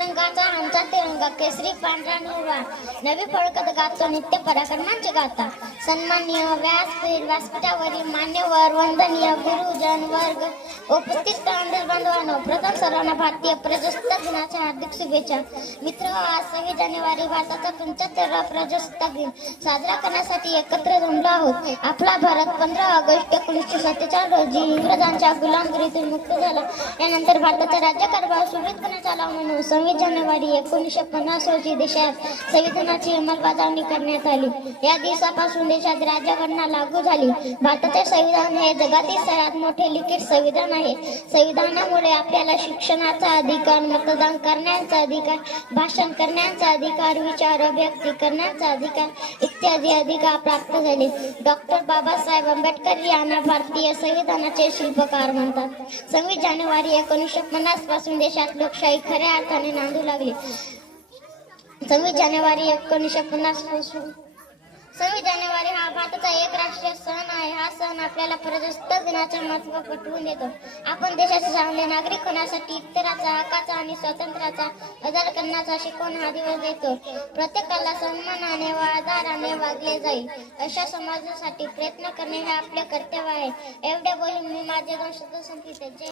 रंगाचा आमचा तिरंगा केसरी पांढरा निळा नवी फळकत गातो नित्य पराक्रमांचे गाता. सन्माननीय व्यासपीठावरील मान्यवर वंदनीय गुरुजन वर्ग उपस्थित बांधवांनो, प्रथम सर्वांना भारतीय प्रजासत्ताक दिनाच्या हार्दिक शुभेच्छा. मित्र, आज 26 जानेवारी भारताचा 75वा प्रजासत्ताक दिन साजरा करण्यासाठी एकत्र जमलो आहोत. आपला भारत 15 ऑगस्ट 1947 रोजी इंग्रजांच्या गुलामगिरीतून मुक्त झाला. यानंतर भारताचा राज्यकारभार सुरळीतपणे चालावा म्हणून 26 जानेवारी 1950 रोजी देशात संविधानाची अंमलबजावणी करण्यात आली. या दिवसापासून देशात राज्यघटना लागू झाली. भारताचे संविधान हे जगातील सर्वात मोठे लिखित संविधान आहे. संविधानामुळे आपल्याला शिक्षणाचा अधिकार, मतदान करण्याचा अधिकार, भाषण करण्याचा अधिकार, विचार अभिव्यक्ती करण्याचा अधिकार इत्यादी अधिकार प्राप्त झाले. डॉक्टर बाबासाहेब आंबेडकर यांना भारतीय संविधानाचे शिल्पकार म्हणतात. 26 जानेवारी 1950 पासून देशात लोकशाही खऱ्या अर्थाने नांदू लागली. 26 जानेवारी 1950 हा भारताचा एक राष्ट्रीय सण आहे. हा सण आपल्याला प्रजासत्ताक दिनाचे महत्त्व पटवून देतो. आपण देशाचे चांगले नागरिक होण्यासाठी इतरांचा हक्काचा आणि स्वातंत्र्याचा आदर करण्याचा शिकवण हा दिवस देतो. प्रत्येकाला सन्मानाने व आदराने वागले जाईल अशा समाजासाठी प्रयत्न करणे हे आपले कर्तव्य आहे. एवढे बोलून मी माझे 2 शब्द संपविते.